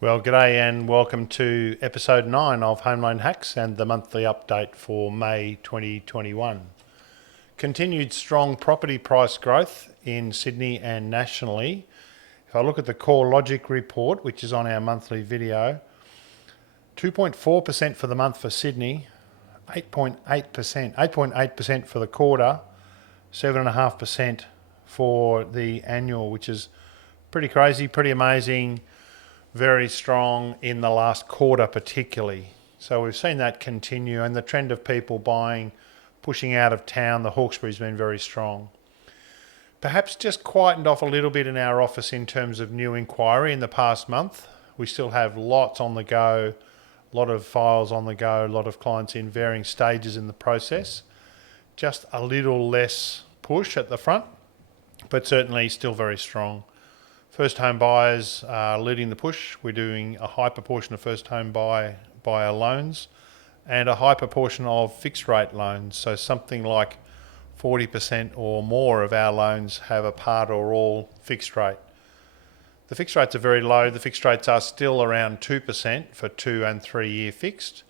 Well, g'day and welcome to episode 9 of Home Loan Hacks and the monthly update for May 2021. Continued strong property price growth in Sydney and nationally. If I look at the Core Logic report, which is on our monthly video, 2.4% for the month for Sydney, 8.8% for the quarter, 7.5% for the annual, which is pretty crazy, pretty amazing. Very strong in the last quarter particularly. So we've seen that continue, and the trend of people buying, pushing out of town, the Hawkesbury's been very strong. Perhaps just quietened off a little bit in our office in terms of new inquiry in the past month. We still have lots on the go, a lot of files on the go, a lot of clients in varying stages in the process. Just a little less push at the front, but certainly still very strong. First home buyers are leading the push. We're doing a high proportion of first home buyer loans and a high proportion of fixed rate loans. So something like 40% or more of our loans have a part or all fixed rate. The fixed rates are very low. The fixed rates are still around 2% for 2 and 3 year fixed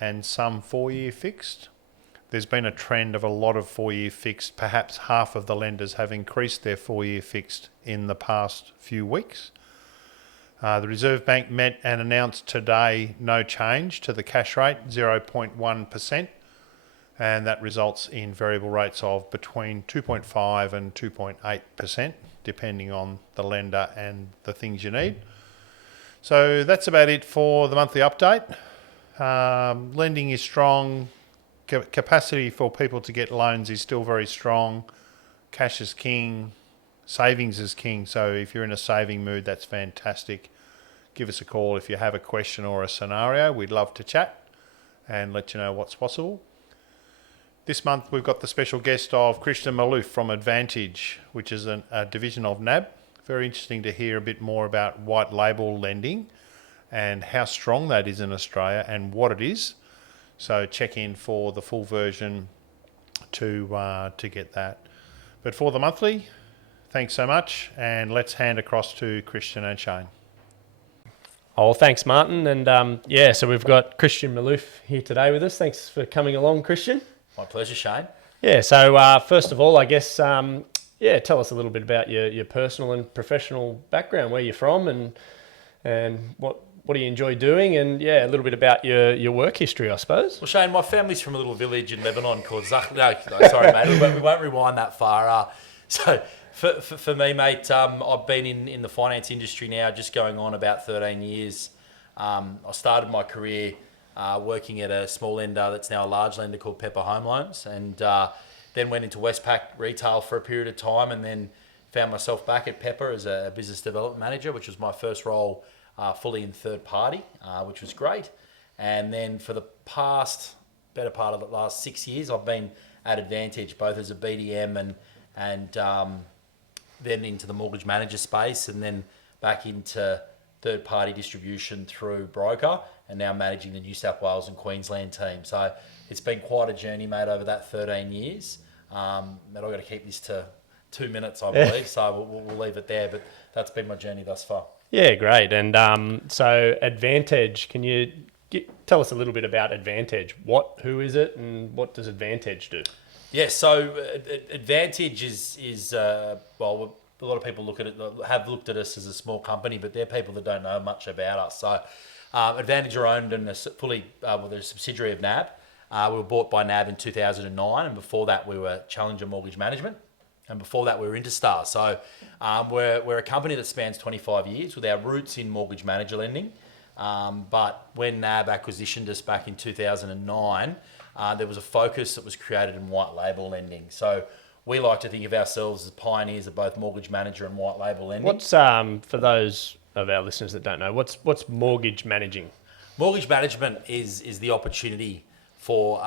and some 4 year fixed. There's been a trend of a lot of 4 year fixed. Perhaps half of the lenders have increased their 4 year fixed in the past few weeks. The Reserve Bank met and announced today no change to the cash rate, 0.1%, and that results in variable rates of between 2.5 and 2.8%, depending on the lender and the things you need. So that's about it for the monthly update. Lending is strong. Capacity for people to get loans is still very strong. Cash is king. Savings is king. So if you're in a saving mood, that's fantastic. Give us a call if you have a question or a scenario. We'd love to chat and let you know what's possible. This month we've got the special guest of Christian Malouf from Advantedge, which is a division of NAB. Very interesting to hear a bit more about white label lending and how strong that is in Australia and what it is. So check in for the full version to get that. But for the monthly, thanks so much, and let's hand across to Christian and Shane. Oh, thanks, Martin. And so we've got Christian Malouf here today with us. Thanks for coming along, Christian. My pleasure, Shane. Yeah, so first of all, I guess, tell us a little bit about your personal and professional background, where you're from and what do you enjoy doing, and a little bit about your work history, I suppose. Well, Shane, my family's from a little village in Lebanon called Zach. No, sorry, mate, we won't rewind that far. So for me, mate, I've been in the finance industry now, just going on about 13 years. I started my career working at a small lender that's now a large lender called Pepper Home Loans, and then went into Westpac retail for a period of time, and then found myself back at Pepper as a business development manager, which was my first role. Fully in third party, which was great. And then for the better part of the last 6 years, I've been at Advantedge, both as a BDM and then into the mortgage manager space, and then back into third party distribution through broker, and now managing the New South Wales and Queensland team. So it's been quite a journey, mate, over that 13 years. I've got to keep this to 2 minutes, I believe, so we'll leave it there. But that's been my journey thus far. Yeah, great. And so Advantedge, can you tell us a little bit about Advantedge? Who is it, and what does Advantedge do? Yeah, so Advantedge is a lot of people have looked at us as a small company, but they're people that don't know much about us. So Advantedge are owned and they're a subsidiary of NAB. We were bought by NAB in 2009, and before that we were Challenger Mortgage Management. And before that, we were Interstar. So we're a company that spans 25 years with our roots in mortgage manager lending. But when NAB acquisitioned us back in 2009, there was a focus that was created in white label lending. So we like to think of ourselves as pioneers of both mortgage manager and white label lending. What's, for those of our listeners that don't know, what's mortgage managing? Mortgage management is the opportunity for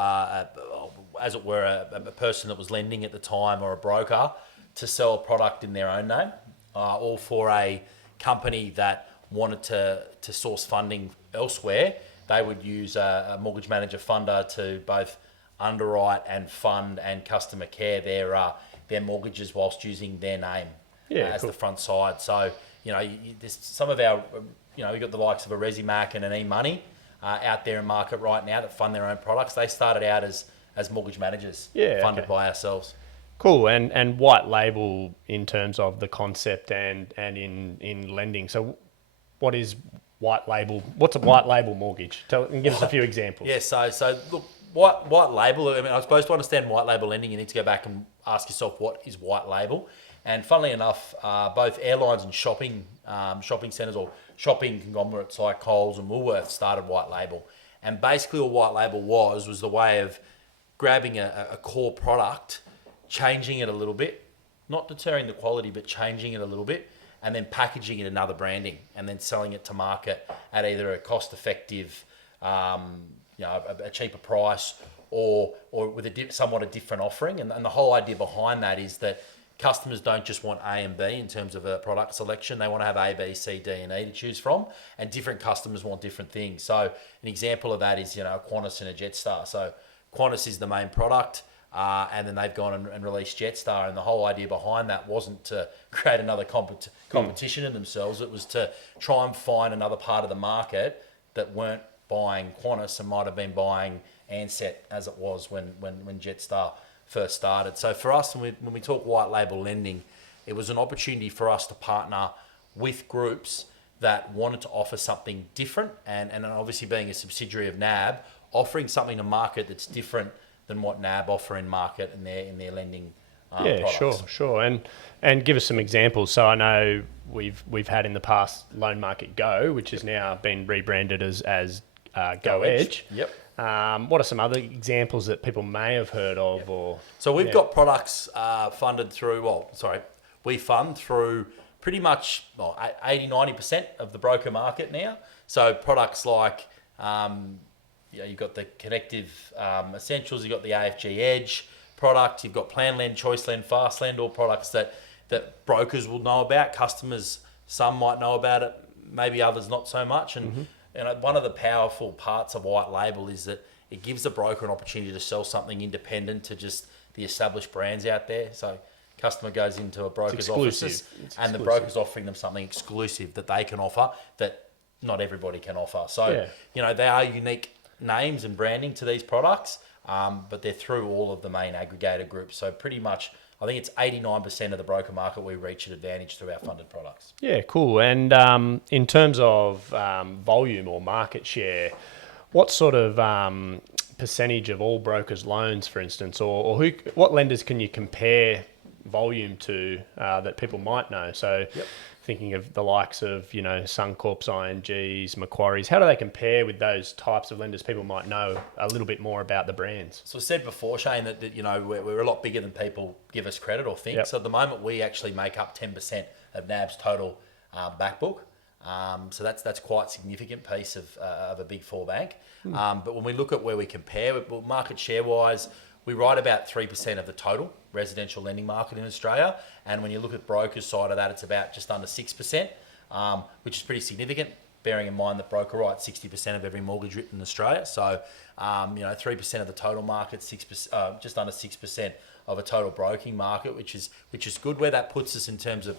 as it were, a person that was lending at the time or a broker to sell a product in their own name, or for a company that wanted to source funding elsewhere. They would use a mortgage manager funder to both underwrite and fund and customer care their mortgages whilst using their name as the front side. So there's some of our, we've got the likes of a Resimac and an eMoney out there in market right now that fund their own products. They started out as mortgage managers, funded by ourselves. Cool. And white label in terms of the concept and in lending. So what is white label? What's a white label mortgage? Give us a few examples. Yeah, so look, white label, I suppose to understand white label lending, you need to go back and ask yourself, what is white label? And funnily enough, both airlines and shopping centres or shopping conglomerates like Coles and Woolworths started white label. And basically what white label was the way of grabbing a core product, changing it a little bit, not deterring the quality, but changing it a little bit, and then packaging it in another branding, and then selling it to market at either a cost-effective, a cheaper price, or with somewhat a different offering. And the whole idea behind that is that customers don't just want A and B in terms of a product selection. They want to have A, B, C, D, and E to choose from, and different customers want different things. So an example of that is, a Qantas and a Jetstar. So Qantas is the main product, and then they've gone and released Jetstar. And the whole idea behind that wasn't to create another competition in themselves. It was to try and find another part of the market that weren't buying Qantas and might have been buying Ansett, as it was when Jetstar first started. So for us, when we talk white label lending, it was an opportunity for us to partner with groups that wanted to offer something different, and obviously being a subsidiary of NAB, offering something to market that's different than what NAB offer in market and their lending products. Sure. And give us some examples. So I know we've had in the past Loan Market Go, which has now been rebranded as Go Edge. Yep. What are some other examples that people may have heard of? Yep. Or so we've got products funded through, we fund through pretty much 80-90% of the broker market now. So products like, you've got the Connective Essentials, you've got the AFG Edge product, you've got Plan Lend, Choice Lend, Fast Lend, all products that brokers will know about. Customers, some might know about it, maybe others not so much. And one of the powerful parts of white label is that it gives the broker an opportunity to sell something independent to just the established brands out there. So customer goes into a broker's offices and the broker's offering them something exclusive that they can offer that not everybody can offer. So, they are unique names and branding to these products, but they're through all of the main aggregator groups. So pretty much, I think it's 89% of the broker market we reach at Advantedge through our funded products. Yeah, cool. And in terms of volume or market share, what sort of percentage of all brokers' loans, for instance, or what lenders can you compare volume to that people might know? So thinking of the likes of, Suncorps, INGs, Macquarie's, how do they compare with those types of lenders? People might know a little bit more about the brands. So I said before, Shane, that we're a lot bigger than people give us credit or think. Yep. So at the moment, we actually make up 10% of NAB's total back book. So that's quite a significant piece of a Big Four bank. But when we look at where we compare, market share-wise, we write about 3% of the total residential lending market in Australia. And when you look at brokers' side of that, it's about just under 6%, which is pretty significant, bearing in mind that broker writes 60% of every mortgage written in Australia. So, 3% of the total market, 6%, just under 6% of a total broking market, which is good. Where that puts us in terms of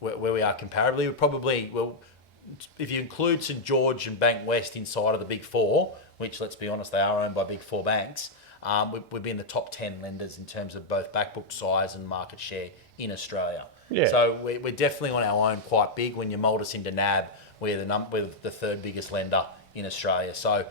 where we are comparably, we probably, if you include St George and Bank West inside of the Big Four, which, let's be honest, they are owned by Big Four banks, we'd be in the top 10 lenders in terms of both backbook size and market share in Australia. Yeah. So we're definitely on our own quite big. When you mould us into NAB, we're the third biggest lender in Australia. So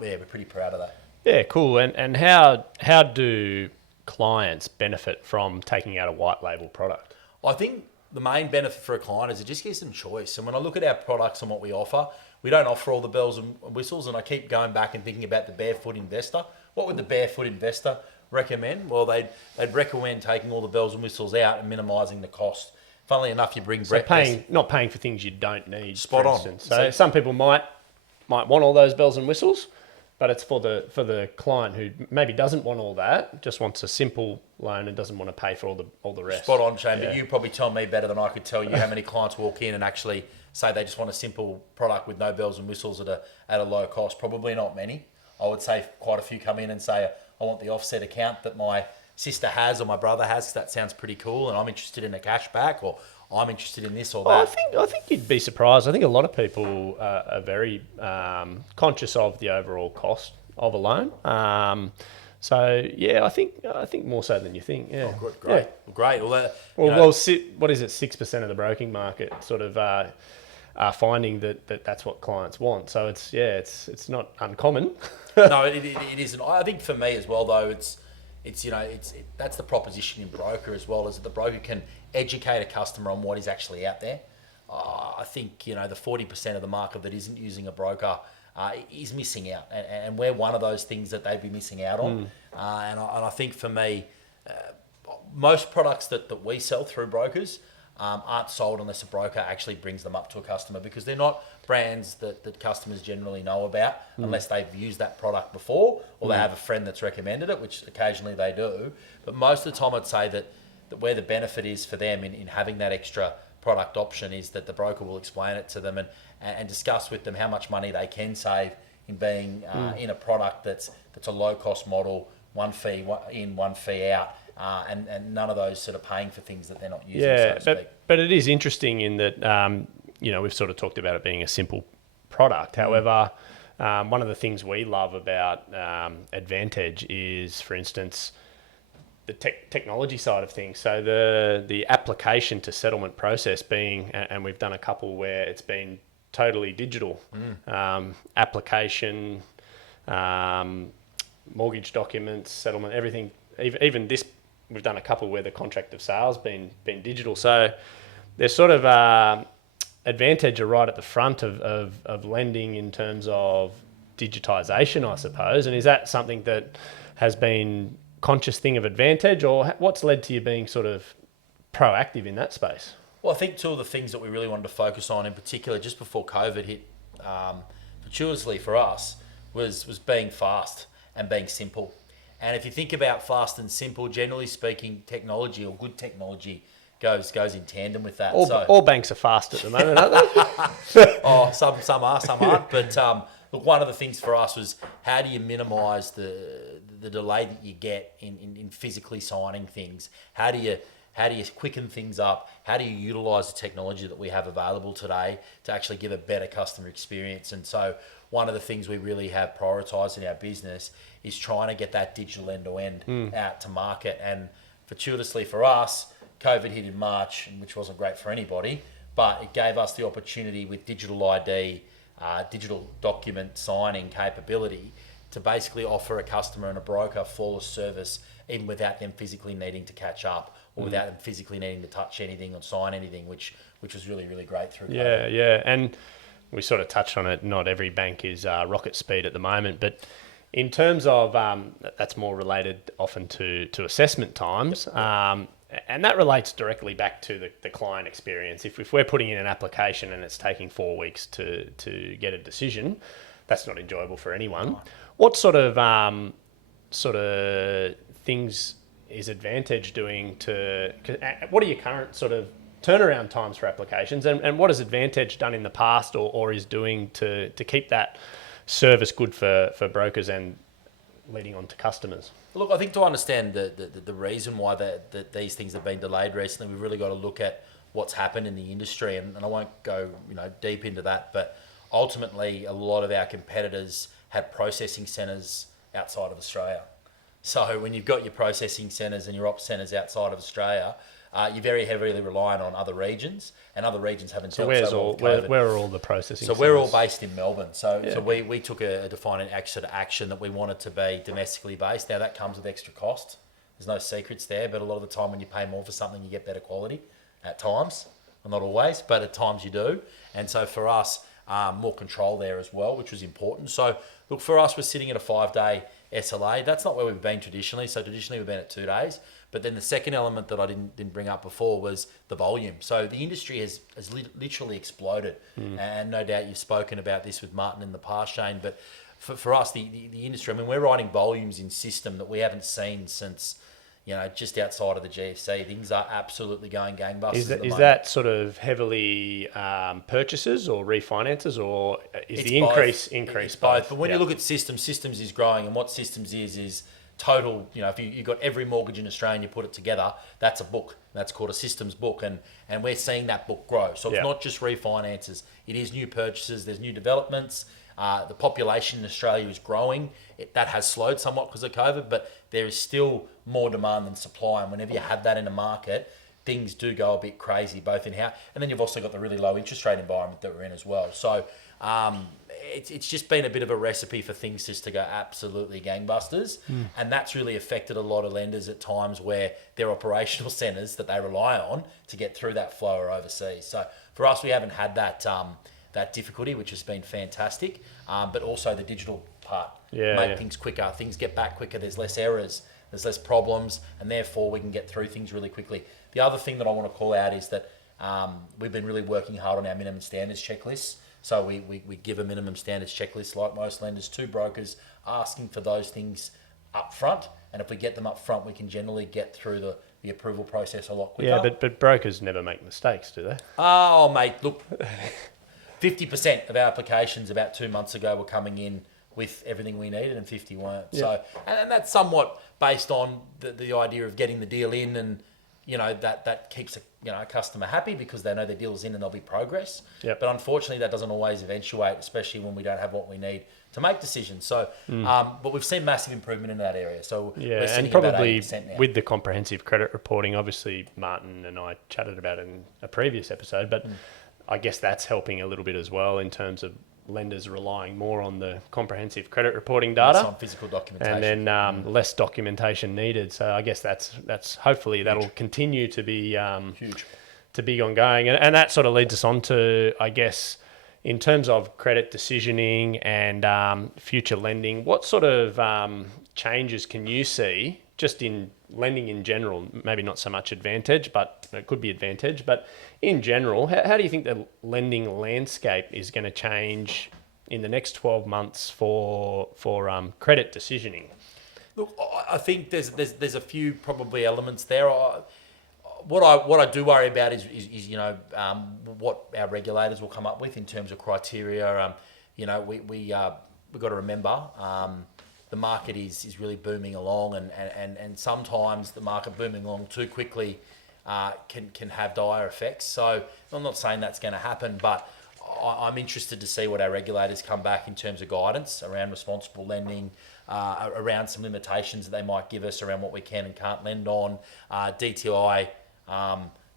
we're pretty proud of that. Yeah, cool. And how do clients benefit from taking out a white label product? I think the main benefit for a client is it just gives them choice. And when I look at our products and what we offer, we don't offer all the bells and whistles. And I keep going back and thinking about the barefoot investor. What would the barefoot investor recommend? Well, they'd recommend taking all the bells and whistles out and minimising the cost. Funnily enough, you bring breakfast. Not paying for things you don't need. Spot on. So some people might want all those bells and whistles, but it's for the client who maybe doesn't want all that, just wants a simple loan and doesn't want to pay for all the rest. Spot on, Shane. Yeah. But you probably tell me better than I could tell you how many clients walk in and actually say they just want a simple product with no bells and whistles at a low cost. Probably not many. I would say quite a few come in and say, I want the offset account that my sister has or my brother has, 'cause that sounds pretty cool, and I'm interested in a cashback, or I'm interested in this or that. Well, I think you'd be surprised. I think a lot of people are very conscious of the overall cost of a loan. So yeah, I think more so than you think. Yeah. Oh, great. Yeah. Great. Well, What is it? 6% of the broking market sort of are finding that's what clients want. So it's not uncommon. no, it isn't. I think for me as well, though, it's that's the proposition in broker as well, is that the broker can educate a customer on what is actually out there. I think the 40% of the market that isn't using a broker is missing out, and we're one of those things that they'd be missing out on. And I think for me, most products that we sell through brokers aren't sold unless a broker actually brings them up to a customer, because they're not brands that customers generally know about unless they've used that product before, or they have a friend that's recommended it, which occasionally they do. But most of the time I'd say that where the benefit is for them in having that extra product option is that the broker will explain it to them and discuss with them how much money they can save in being in a product that's a low cost model, one fee in, one fee out, and none of those sort of paying for things that they're not using. Yeah, so to speak. but it is interesting in that we've sort of talked about it being a simple product. However, one of the things we love about Advantedge is, for instance, the technology side of things. So the application to settlement process being, and we've done a couple where it's been totally digital. Application, mortgage documents, settlement, everything. Even this, we've done a couple where the contract of sales been digital. So there's sort of Advantedge are right at the front of lending in terms of digitisation, I suppose. And is that something that has been conscious thing of Advantedge, or what's led to you being sort of proactive in that space? Well, I think two of the things that we really wanted to focus on, in particular, just before COVID hit, fortuitously for us, was being fast and being simple. And if you think about fast and simple, generally speaking, technology or good technology goes in tandem with that. All banks are fast at the moment, aren't they? Oh, some are, some aren't. But look, one of the things for us was, how do you minimise the delay that you get in physically signing things? How do you quicken things up? How do you utilise the technology that we have available today to actually give a better customer experience? And so one of the things we really have prioritised in our business is trying to get that digital end-to-end out to market. And fortuitously for us, COVID hit in March, which wasn't great for anybody, but it gave us the opportunity with digital ID, digital document signing capability, to basically offer a customer and a broker flawless service, even without them physically needing to catch up, or without them physically needing to touch anything or sign anything, which was really, really great through COVID. Yeah. And we sort of touched on it. Not every bank is rocket speed at the moment, but in terms of that's more related often to assessment times. And that relates directly back to the client experience. If we're putting in an application and it's taking 4 weeks to get a decision, that's not enjoyable for anyone. What sort of things is Advantedge doing what are your current sort of turnaround times for applications, and what has Advantedge done in the past or is doing to keep that service good for brokers and leading on to customers? Look, I think to understand the reason why that these things have been delayed recently, we've really got to look at what's happened in the industry, and I won't go deep into that, but ultimately a lot of our competitors have processing centres outside of Australia. So when you've got your processing centres and your ops centres outside of Australia, you're very heavily reliant on other regions, and other regions haven't dealt so well with COVID. Where are all the processing centres? So we're all based in Melbourne. So we took a defining action that we wanted to be domestically based. Now that comes with extra cost. There's no secrets there, but a lot of the time when you pay more for something, you get better quality at times. Well, not always, but at times you do. And so for us, more control there as well, which was important. So look, for us, we're sitting at a 5-day SLA. That's not where we've been traditionally. So traditionally we've been at 2 days. But then the second element that I didn't bring up before was the volume. So the industry has literally exploded. And no doubt you've spoken about this with Martin in the past, Shane. But for us, the industry, I mean, we're writing volumes in system that we haven't seen since, just outside of the GFC. Things are absolutely going gangbusters. Is that sort of heavily purchases or refinances, or is the increase both? But when you look at systems is growing, and what systems is total, if you've got every mortgage in Australia and you put it together, that's a book. That's called a systems book. And we're seeing that book grow. So it's not just refinances. It is new purchases. There's new developments. The population in Australia is growing. That has slowed somewhat because of COVID, but there is still more demand than supply. And whenever you have that in a market, things do go a bit crazy, both in how, and then you've also got the really low interest rate environment that we're in as well. So it's just been a bit of a recipe for things just to go absolutely gangbusters. And that's really affected a lot of lenders at times where their operational centres that they rely on to get through that flow are overseas. So for us, we haven't had that difficulty, which has been fantastic. But also the digital part, make things quicker, things get back quicker, there's less errors, there's less problems, and therefore we can get through things really quickly. The other thing that I want to call out is that we've been really working hard on our minimum standards checklists. So we give a minimum standards checklist, like most lenders, to brokers, asking for those things up front. And if we get them up front, we can generally get through the approval process a lot quicker. Yeah, but brokers never make mistakes, do they? Oh, mate, look, 50% of our applications about 2 months ago were coming in with everything we needed and 50 weren't. Yeah. So, and that's somewhat based on the idea of getting the deal in, and that keeps a customer happy because they know the deal's in and there'll be progress. Yep. But unfortunately, that doesn't always eventuate, especially when we don't have what we need to make decisions. So, but we've seen massive improvement in that area. So we're sitting and probably about 80% now. With the comprehensive credit reporting, obviously Martin and I chatted about it in a previous episode, but I guess that's helping a little bit as well in terms of lenders relying more on the comprehensive credit reporting data, on physical documentation, and then less documentation needed. So I guess that's hopefully that'll continue to be huge, to be ongoing, and that sort of leads us on to, I guess, in terms of credit decisioning and future lending. What sort of changes can you see just in lending in general? Maybe not so much Advantedge, but it could be Advantedge, but in general, how do you think the lending landscape is going to change in the next 12 months for credit decisioning? Look, I think there's a few probably elements there. What I do worry about is what our regulators will come up with in terms of criteria. We've got to remember the market is really booming along, and sometimes the market booming along too quickly can have dire effects. So I'm not saying that's going to happen, but I'm interested to see what our regulators come back in terms of guidance around responsible lending, around some limitations that they might give us around what we can and can't lend on, DTI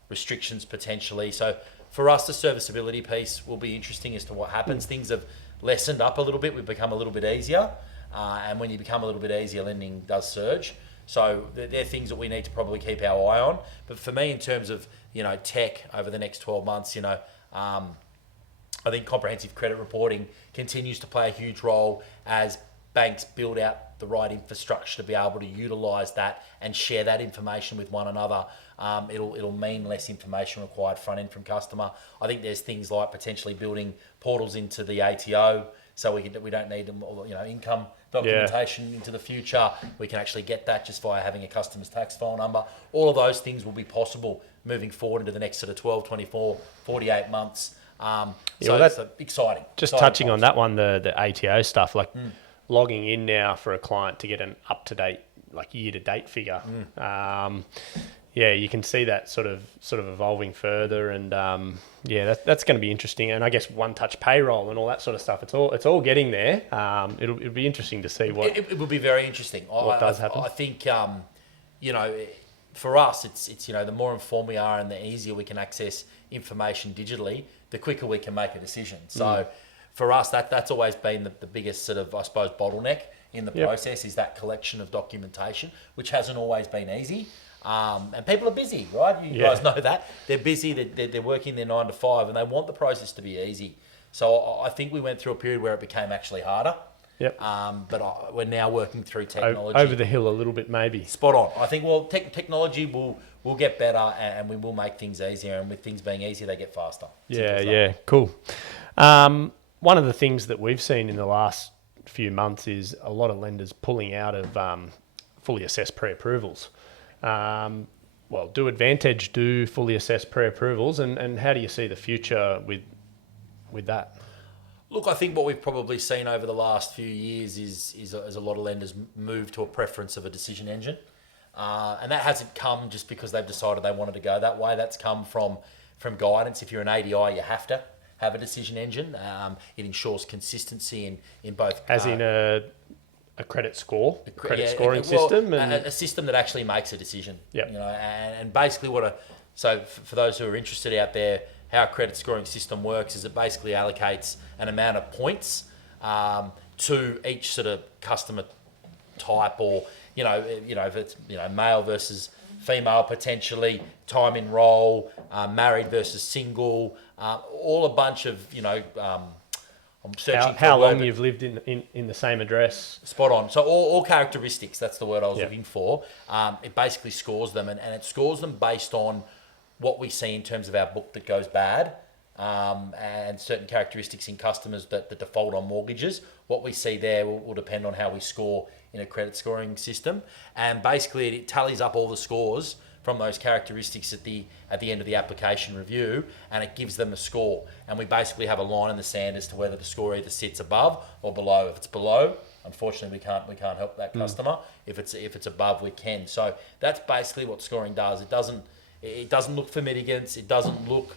restrictions potentially. So for us, the serviceability piece will be interesting as to what happens. Things have lessened up a little bit. We've become a little bit easier. And when you become a little bit easier, lending does surge. So they're things that we need to probably keep our eye on. But for me, in terms of tech over the next 12 months, I think comprehensive credit reporting continues to play a huge role as banks build out the right infrastructure to be able to utilise that and share that information with one another. It'll mean less information required front end from customer. I think there's things like potentially building portals into the ATO, so we don't need income documentation into the future. We can actually get that just via having a customer's tax file number. All of those things will be possible moving forward into the next sort of 12, 24, 48 months. So that's exciting. Just touching on that one, the ATO stuff, like logging in now for a client to get an up-to-date, like year-to-date figure. You can see that sort of evolving further, and that's going to be interesting. And I guess one-touch payroll and all that sort of stuff. It's all getting there. It'll be interesting to see what it will be very interesting. What does happen? I think for us, it's the more informed we are and the easier we can access information digitally, the quicker we can make a decision. So for us, that's always been the biggest sort of, I suppose, bottleneck in the process is that collection of documentation, which hasn't always been easy. And people are busy, right? You guys know that. They're busy, they're working their 9 to 5, and they want the process to be easy. So I think we went through a period where it became actually harder. But we're now working through technology. Over the hill a little bit, maybe. Spot on. I think, technology will get better, and we will make things easier. And with things being easier, they get faster. Cool. One of the things that we've seen in the last few months is a lot of lenders pulling out of fully assessed pre-approvals. Do Advantedge do fully assessed pre-approvals, and how do you see the future with that? Look, I think what we've probably seen over the last few years is a lot of lenders move to a preference of a decision engine. And that hasn't come just because they've decided they wanted to go that way. That's come from guidance. If you're an ADI, you have to have a decision engine. It ensures consistency in both. As in a credit score, a credit scoring system, and a system that actually makes a decision. Yeah. And basically so for those who are interested out there, how a credit scoring system works is it basically allocates an amount of points to each sort of customer type, or if it's male versus female potentially, time in role, married versus single, all a bunch of I'm searching for how long you've lived in the same address. Spot on. So all characteristics, that's the word I was looking for. It basically scores them, and it scores them based on what we see in terms of our book that goes bad, and certain characteristics in customers that default on mortgages. What we see there will depend on how we score in a credit scoring system. And basically it tallies up all the scores from those characteristics at the end of the application review, and it gives them a score. And we basically have a line in the sand as to whether the score either sits above or below. If it's below, unfortunately we can't help that customer. If it's above, we can. So that's basically what scoring does. It doesn't look for mitigants. It doesn't look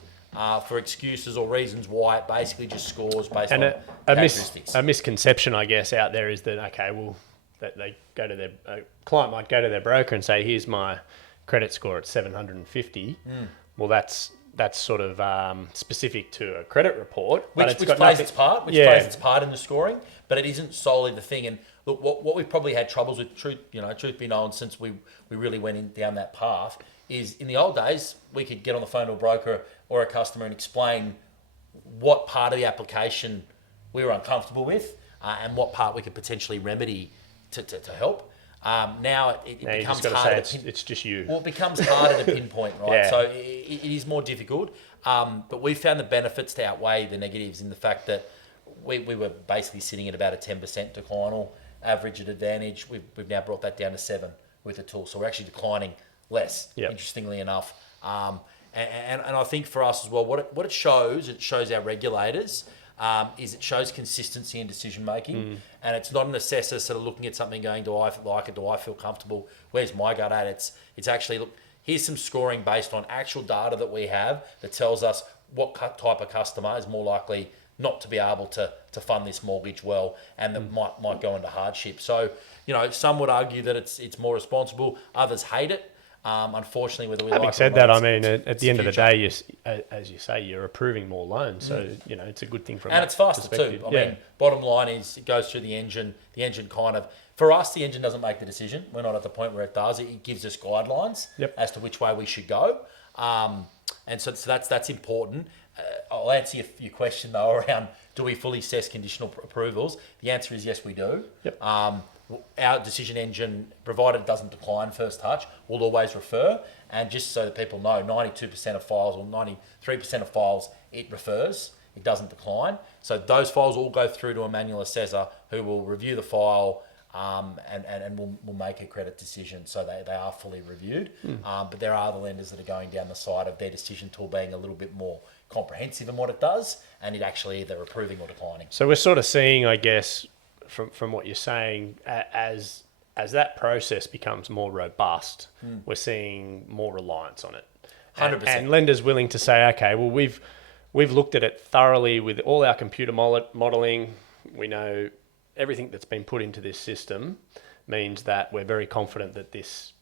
for excuses or reasons why. It basically just scores based on characteristics. A misconception, I guess, out there is that that they go to a client might go to their broker and say, "Here's my credit score at 750." Well, that's sort of specific to a credit report, which plays its part. Plays its part in the scoring, but it isn't solely the thing. And look, what we've probably had troubles with, truth be known, since we really went down that path, is in the old days we could get on the phone to a broker or a customer and explain what part of the application we were uncomfortable with, and what part we could potentially remedy to help. Now it becomes harder. It's just you. Well, it becomes harder to pinpoint, right? Yeah. So it is more difficult. But we found the benefits to outweigh the negatives in the fact that we were basically sitting at about a 10% declinal average at Advantedge. We've now brought that down to 7 with the tool. So we're actually declining less, interestingly enough. And I think for us as well, what it shows our regulators, is it shows consistency in decision making, and it's not an assessor sort of looking at something going, do I like it? Do I feel comfortable? Where's my gut at? It's actually, look, here's some scoring based on actual data that we have that tells us what type of customer is more likely not to be able to fund this mortgage well, and that might go into hardship. So some would argue that it's more responsible. Others hate it. Unfortunately, whether we having like said it or that, not, I mean, at the end of the day, as you say, you're approving more loans, so it's a good thing from and that it's faster perspective. too. I mean, bottom line is it goes through the engine. The engine kind of, for us, the engine doesn't make the decision. We're not at the point where it does. It gives us guidelines as to which way we should go, and so that's important. I'll answer your question though around, do we fully assess conditional approvals? The answer is yes, we do. Our decision engine, provided it doesn't decline first touch, will always refer. And just so that people know, 92% of files or 93% of files, it refers. It doesn't decline. So those files all go through to a manual assessor who will review the file and will make a credit decision. So they are fully reviewed. But there are other lenders that are going down the side of their decision tool being a little bit more comprehensive in what it does, and it actually either approving or declining. So we're sort of seeing, I guess, from what you're saying, as that process becomes more robust, we're seeing more reliance on it. 100%. And lenders willing to say, okay, well, we've looked at it thoroughly with all our computer modelling. We know everything that's been put into this system means that we're very confident that this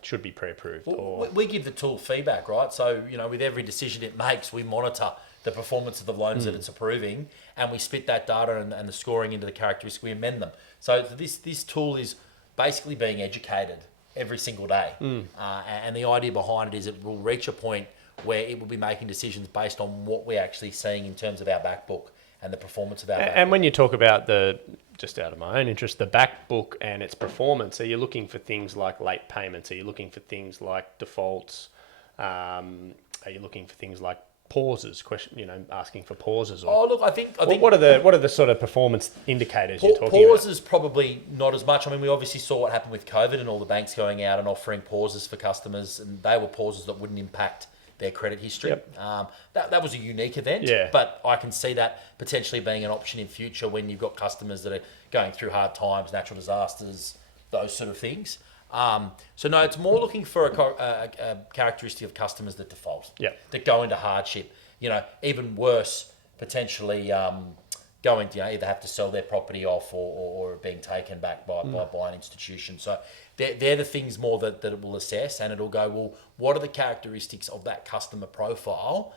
should be pre-approved. Well, we give the tool feedback, right? So, with every decision it makes, we monitor the performance of the loans that it's approving, and we spit that data and the scoring into the characteristics, we amend them. So this tool is basically being educated every single day. And the idea behind it is it will reach a point where it will be making decisions based on what we're actually seeing in terms of our back book and the performance of our back book. And when you talk about just out of my own interest, the back book and its performance, are you looking for things like late payments? Are you looking for things like defaults? Are you looking for things like pauses? Asking for pauses. Or, look, I think what are the sort of performance indicators you're talking pauses about? Probably not as much. I mean, we obviously saw what happened with COVID and all the banks going out and offering pauses for customers, and they were pauses that wouldn't impact their credit history. Yep. That was a unique event, Yeah. but I can see that potentially being an option in future when you've got customers that are going through hard times, natural disasters, those sort of things. So no, it's more looking for a characteristic of customers that default, Yep. that go into hardship. Even worse, potentially going to either have to sell their property off or being taken back by an institution. So they're the things more that it will assess, and it'll go, well, what are the characteristics of that customer profile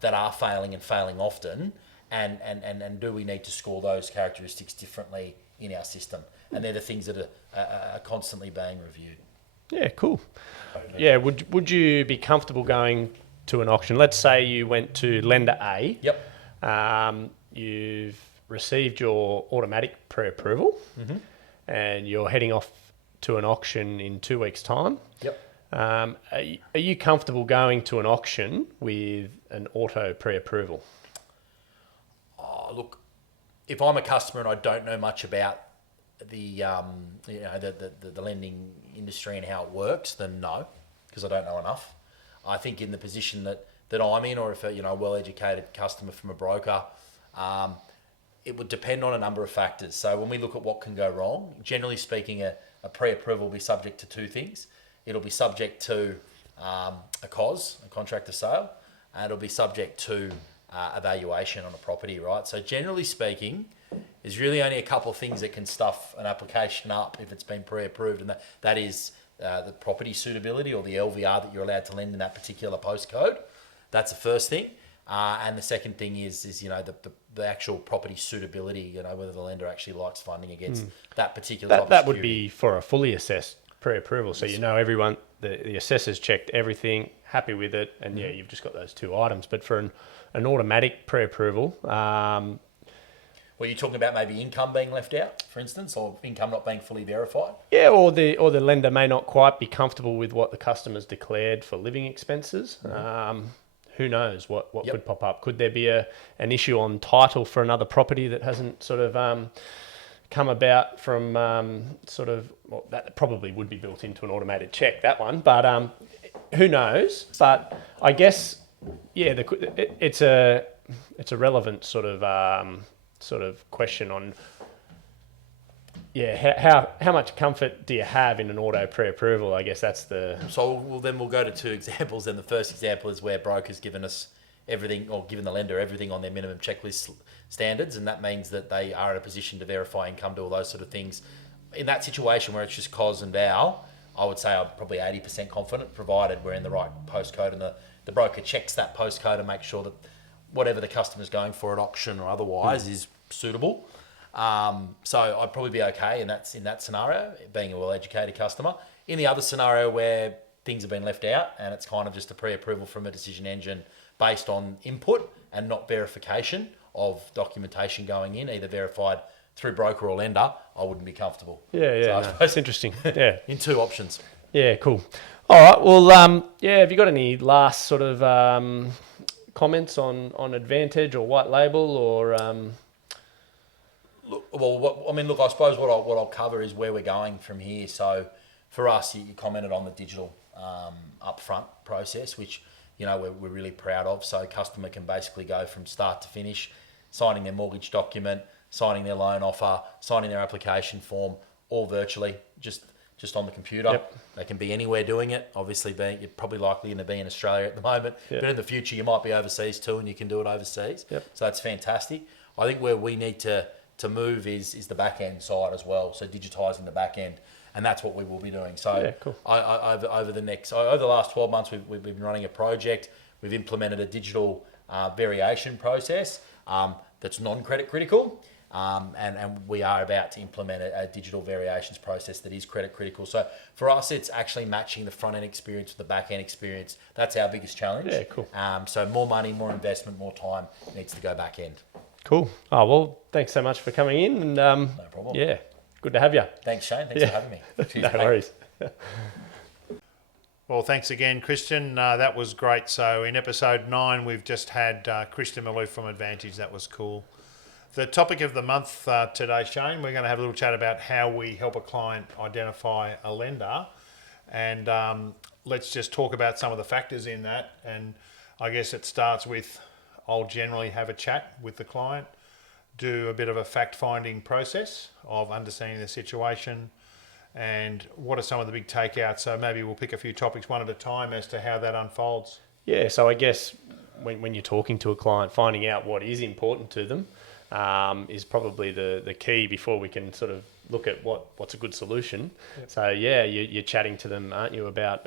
that are failing and failing often, and do we need to score those characteristics differently in our system? And they're the things that are constantly being reviewed. Yeah, cool. Yeah, would you be comfortable going to an auction? Let's say you went to lender A. Yep. You've received your automatic pre-approval, and you're heading off to an auction in 2 weeks' time. Yep. Are you comfortable going to an auction with an auto pre-approval? Oh, look, if I'm a customer and I don't know much about the lending industry and how it works, then no, because I don't know enough. I think in the position that I'm in, or if a well-educated customer from a broker, it would depend on a number of factors. So when we look at what can go wrong, generally speaking, a pre-approval will be subject to two things. It'll be subject to a COS, a contract of sale, and it'll be subject to evaluation on a property, right? So generally speaking, there's really only a couple of things that can stuff an application up if it's been pre-approved, and that is the property suitability, or the LVR that you're allowed to lend in that particular postcode. That's the first thing. And the second thing is the actual property suitability, whether the lender actually likes funding against that particular type of That would security. be for a fully assessed pre-approval. So everyone, the assessor's checked everything, happy with it, and you've just got those two items. But for an automatic pre-approval, Were you talking about maybe income being left out, for instance, or income not being fully verified? yeah, or the lender may not quite be comfortable with what the customer's declared for living expenses. Who knows what Yep. could pop up? Could there be an issue on title for another property that hasn't sort of come about from well, that probably would be built into an automated check, that one, but who knows? But I guess it's a relevant sort of question on how much comfort do you have in an auto pre-approval? I guess that's the... So we'll go to two examples. And the first example is where broker's given us everything, or given the lender everything on their minimum checklist standards, and that means that they are in a position to verify income, do all those sort of things. In that situation where it's just COS and VAL, I would say I'm probably 80% confident, provided we're in the right postcode and the broker checks that postcode and makes sure that whatever the customer's going for at auction or otherwise is suitable. So I'd probably be okay in that scenario, being a well-educated customer. In the other scenario where things have been left out and it's kind of just a pre-approval from a decision engine based on input and not verification of documentation going in, either verified through broker or lender, I wouldn't be comfortable. That's interesting. Yeah. In two options. Yeah, cool. All right, well, have you got any last sort of comments on Advantedge or white label or... I suppose what I'll cover is where we're going from here. So for us, you commented on the digital upfront process, which we're really proud of. So a customer can basically go from start to finish, signing their mortgage document, signing their loan offer, signing their application form, all virtually, just on the computer. Yep. They can be anywhere doing it. Obviously, you're probably likely to be in Australia at the moment, Yep. but in the future you might be overseas too, and you can do it overseas. Yep. So that's fantastic. I think where we need to move is the back end side as well. So digitising the back end, and that's what we will be doing. So cool. over the last 12 months, we've been running a project. We've implemented a digital variation process that's non-credit critical. And we are about to implement a digital variations process that is credit critical. So for us, it's actually matching the front end experience with the back end experience. That's our biggest challenge. Yeah, cool. So more money, more investment, more time needs to go back end. Cool. Oh, well, thanks so much for coming in. And No problem. yeah, good to have you. Thanks, Shane. Thanks for having me. Cheers, No mate. worries. Well, thanks again, Christian. That was great. So in episode 9, we've just had Christian Malouf from Advantedge. That was cool. The topic of the month today, Shane, we're going to have a little chat about how we help a client identify a lender. And let's just talk about some of the factors in that. And I guess it starts with, I'll generally have a chat with the client, do a bit of a fact-finding process of understanding the situation and what are some of the big takeouts. So maybe we'll pick a few topics one at a time as to how that unfolds. Yeah, so I guess when you're talking to a client, finding out what is important to them is probably the key before we can sort of look at what's a good solution. Yep. So yeah, you're chatting to them, aren't you, about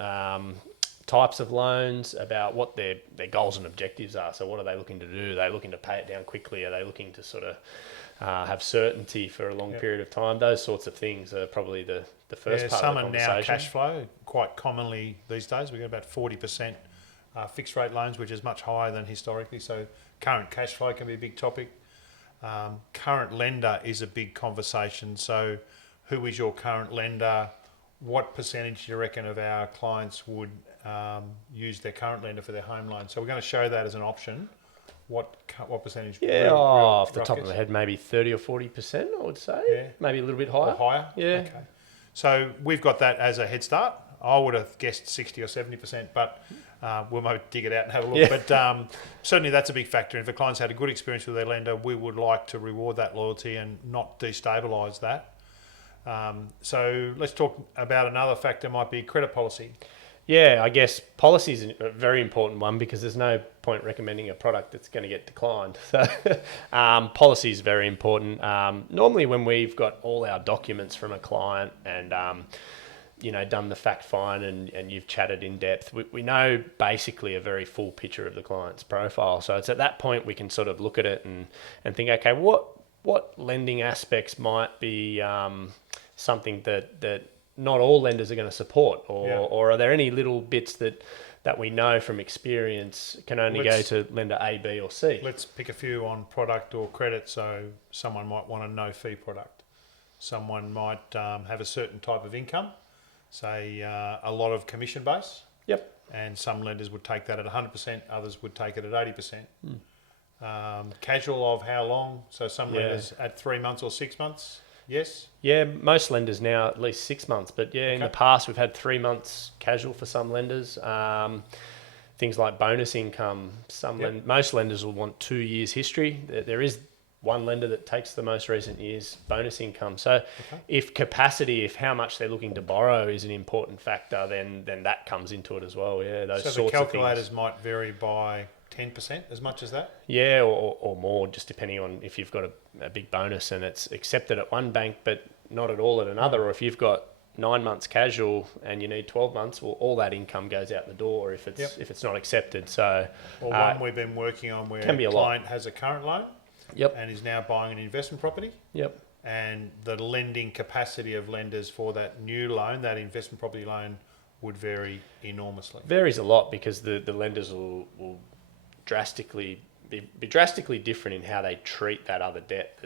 types of loans, about what their goals and objectives are. So what are they looking to do? Are they looking to pay it down quickly? Are they looking to sort of have certainty for a long period of time? Those sorts of things are probably the first part of the conversation. Some are now cash flow. Quite commonly these days, we've got about 40% fixed rate loans, which is much higher than historically. So current cash flow can be a big topic. Current lender is a big conversation. So who is your current lender? What percentage do you reckon of our clients would use their current lender for their home loan? So we're going to show that as an option. What percentage? Yeah, off the top of my head, maybe 30 or 40%, I would say. Yeah. Maybe a little bit higher. Or higher? Yeah. Okay. So we've got that as a head start. I would have guessed 60 or 70%, but we'll maybe dig it out and have a look. Yeah. But certainly that's a big factor. If a client's had a good experience with their lender, we would like to reward that loyalty and not destabilise that. So let's talk about another factor, might be credit policy. Yeah, I guess policy is a very important one because there's no point recommending a product that's going to get declined. So policy is very important. Normally when we've got all our documents from a client and done the fact find and you've chatted in depth, we know basically a very full picture of the client's profile. So it's at that point we can sort of look at it and think, okay, what lending aspects might be something that not all lenders are going to support, or are there any little bits that we know from experience can only go to lender A, B or C? Let's pick a few on product or credit. So someone might want a no fee product. Someone might have a certain type of income, say a lot of commission base. Yep. And some lenders would take that at 100%, others would take it at 80%. Casual of how long? So some lenders at 3 months or 6 months. Yes? Yeah, most lenders now at least 6 months. But yeah, in the past we've had 3 months casual for some lenders. Things like bonus income. Most lenders will want 2 years history. There is one lender that takes the most recent year's bonus income. So if how much they're looking to borrow is an important factor, then that comes into it as well. Yeah, those sorts of things. So the calculators might vary by 10%, as much as that? Yeah, or more, just depending on if you've got a big bonus and it's accepted at one bank but not at all at another, or if you've got 9 months casual and you need 12 months, well, all that income goes out the door if it's not accepted. So, or one we've been working on where a client has a current loan and is now buying an investment property. Yep. And the lending capacity of lenders for that new loan, that investment property loan, would vary enormously. Varies a lot because the lenders will be drastically different in how they treat that other debt.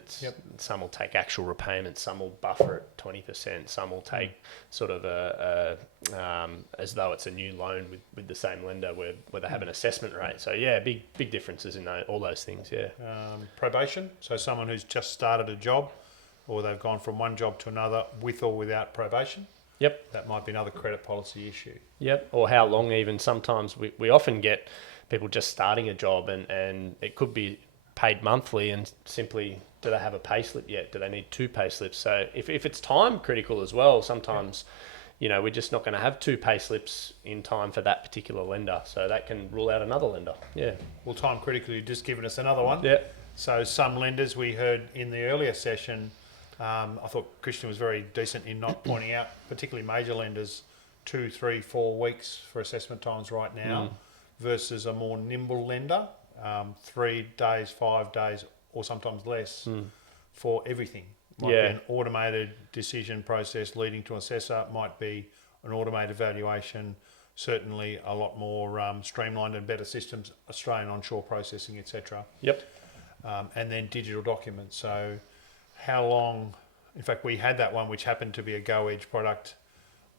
Some will take actual repayments, some will buffer it 20%, some will take sort of as though it's a new loan with the same lender where they have an assessment rate. So yeah, big differences in all those things. Yeah. Probation. So someone who's just started a job, or they've gone from one job to another with or without probation. Yep. That might be another credit policy issue. Yep. Or how long even. Sometimes we often get people just starting a job and it could be paid monthly and simply, do they have a pay slip yet? Do they need 2 pay slips? So if it's time critical as well, sometimes, we're just not going to have 2 pay slips in time for that particular lender. So that can rule out another lender. Yeah. Well, time critical, you've just given us another one. Yeah. So some lenders we heard in the earlier session, I thought Christian was very decent in not pointing out, particularly major lenders, 2, 3, 4 weeks for assessment times right now. Versus a more nimble lender, 3 days, 5 days, or sometimes less for everything. Might be an automated decision process leading to an assessor, might be an automated valuation, certainly a lot more streamlined and better systems, Australian onshore processing, etc. Yep. And then digital documents. So how long, in fact, we had that one which happened to be a Go Edge product,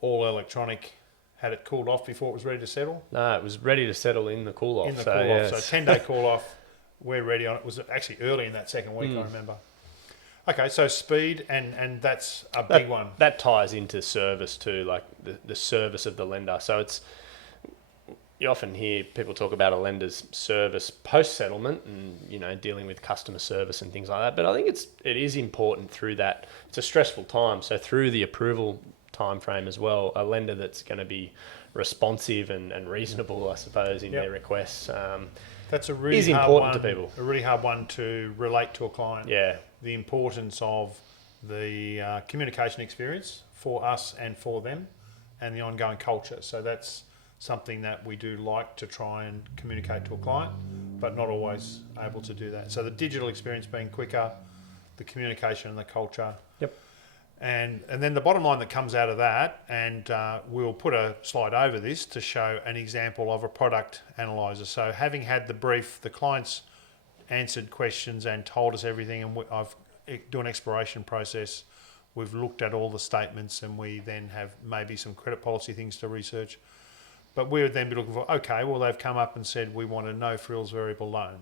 all electronic. Had it cooled off before it was ready to settle? No, it was ready to settle in the cool off. So 10-day call off. We're ready on it. It was actually early in that second week, I remember. Okay, so speed, and that's a big one. That ties into service too, like the service of the lender. So you often hear people talk about a lender's service post-settlement and, you know, dealing with customer service and things like that. But I think it is important through that. It's a stressful time. So through the approval time frame as well, a lender that's going to be responsive and reasonable, I suppose, in their requests. That's a really is hard important one, to people. A really hard one to relate to a client. Yeah. The importance of the communication experience for us and for them, and the ongoing culture. So that's something that we do like to try and communicate to a client, but not always able to do that. So the digital experience being quicker, the communication and the culture. Yep. And then the bottom line that comes out of that, and we'll put a slide over this to show an example of a product analyzer. So having had the brief, the clients answered questions and told us everything, and I've do an exploration process. We've looked at all the statements, and we then have maybe some credit policy things to research. But we would then be looking for, okay, well, they've come up and said we want a no-frills variable loan.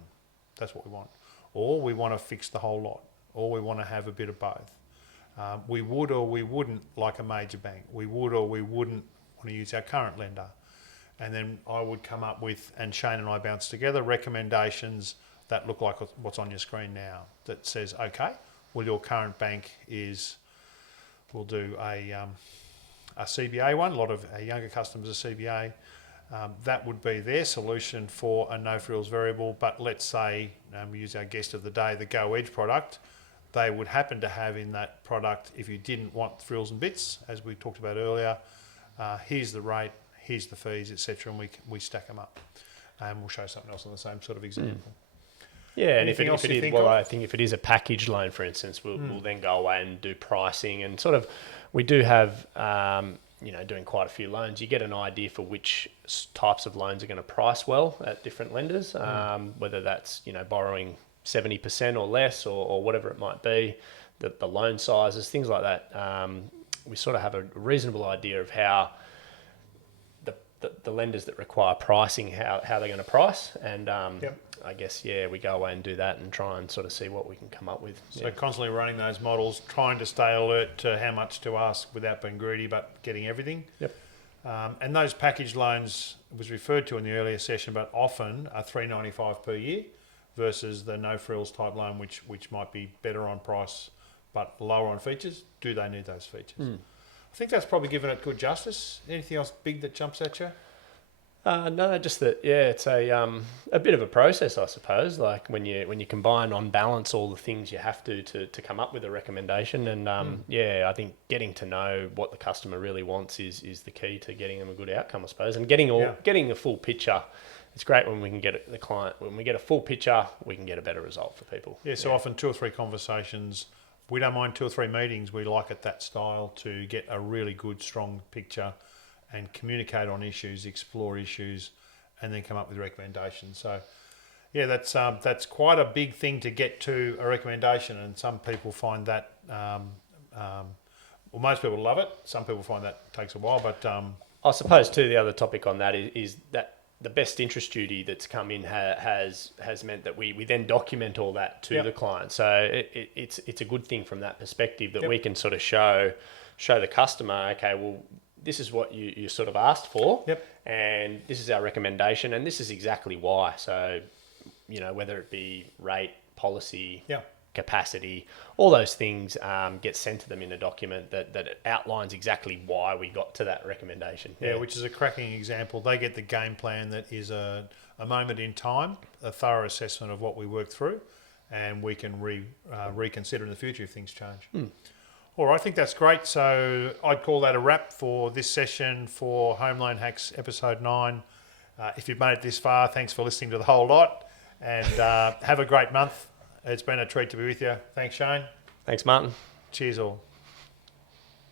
That's what we want. Or we want to fix the whole lot. Or we want to have a bit of both. We would or we wouldn't like a major bank. We would or we wouldn't want to use our current lender. And then I would come up with, and Shane and I bounce together, recommendations that look like what's on your screen now. That says, okay, well, your current bank is, we'll do a CBA one. A lot of our younger customers are CBA. That would be their solution for a no-frills variable. But let's say, we use our guest of the day, the Go Edge product. They would happen to have in that product, if you didn't want frills and bits, as we talked about earlier, here's the rate, here's the fees, etc., and we stack them up. And we'll show something else on the same sort of example. Yeah, and Anything else you think well, of? I think if it is a package loan, for instance, we'll then go away and do pricing, and sort of, we do have, doing quite a few loans. You get an idea for which types of loans are going to price well at different lenders, whether that's, borrowing 70% or less, or whatever it might be, the loan sizes, things like that. We sort of have a reasonable idea of how the lenders that require pricing, how they're going to price, and I guess we go away and do that and try and sort of see what we can come up with. So constantly running those models, trying to stay alert to how much to ask without being greedy, but getting everything. Yep. And those package loans was referred to in the earlier session, but often are $395 per year versus the no frills type loan, which might be better on price but lower on features. Do they need those features? I think that's probably given it good justice. Anything else big that jumps at you? No, just that. It's a bit of a process, I suppose. Like when you combine on balance all the things you have to come up with a recommendation, and I think getting to know what the customer really wants is the key to getting them a good outcome, I suppose, and getting the full picture. It's great when we can get the client, when we get a full picture, we can get a better result for people. Yeah, so often 2 or 3 conversations. We don't mind 2 or 3 meetings. We like it that style to get a really good, strong picture and communicate on issues, explore issues, and then come up with recommendations. So, that's quite a big thing to get to a recommendation, and some people find that, most people love it. Some people find that takes a while, but... I suppose too, the other topic on that is that the best interest duty that's come in has meant that we then document all that to the client. So it's a good thing from that perspective that we can sort of show the customer, okay, well, this is what you sort of asked for, and this is our recommendation, and this is exactly why. So, whether it be rate, policy, capacity, all those things get sent to them in a document that outlines exactly why we got to that recommendation. Yeah, which is a cracking example. They get the game plan that is a moment in time, a thorough assessment of what we worked through, and we can reconsider in the future if things change. All right, I think that's great. So I'd call that a wrap for this session for Home Loan Hacks episode 9. If you've made it this far, thanks for listening to the whole lot, and have a great month. It's been a treat to be with you. Thanks, Shane. Thanks, Martin. Cheers all.